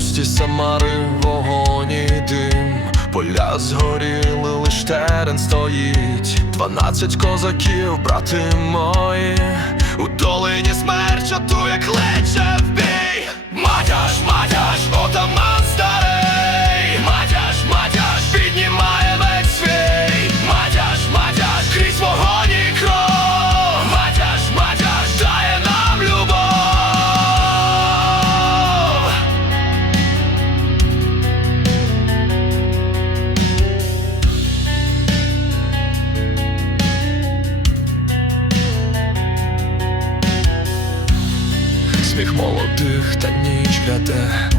Самари вогонь і дим, поля згоріли, лиш терен стоїть. Дванадцять козаків, брати мої, у Сміх молодих та ніч гляде,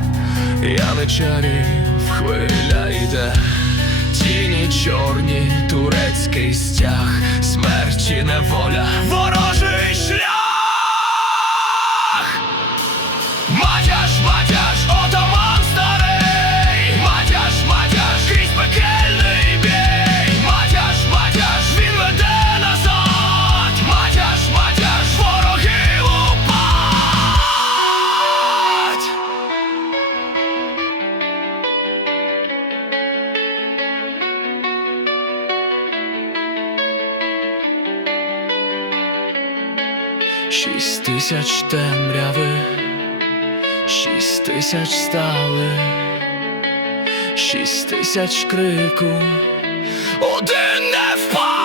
я не чарів, хвиля йде, тіні чорні, турецький стяг, смерть і неволя, ворожий шлях. Матяш, матяш, Шість тисяч темряви, шість тисяч стали, шість тисяч крику, один не впав.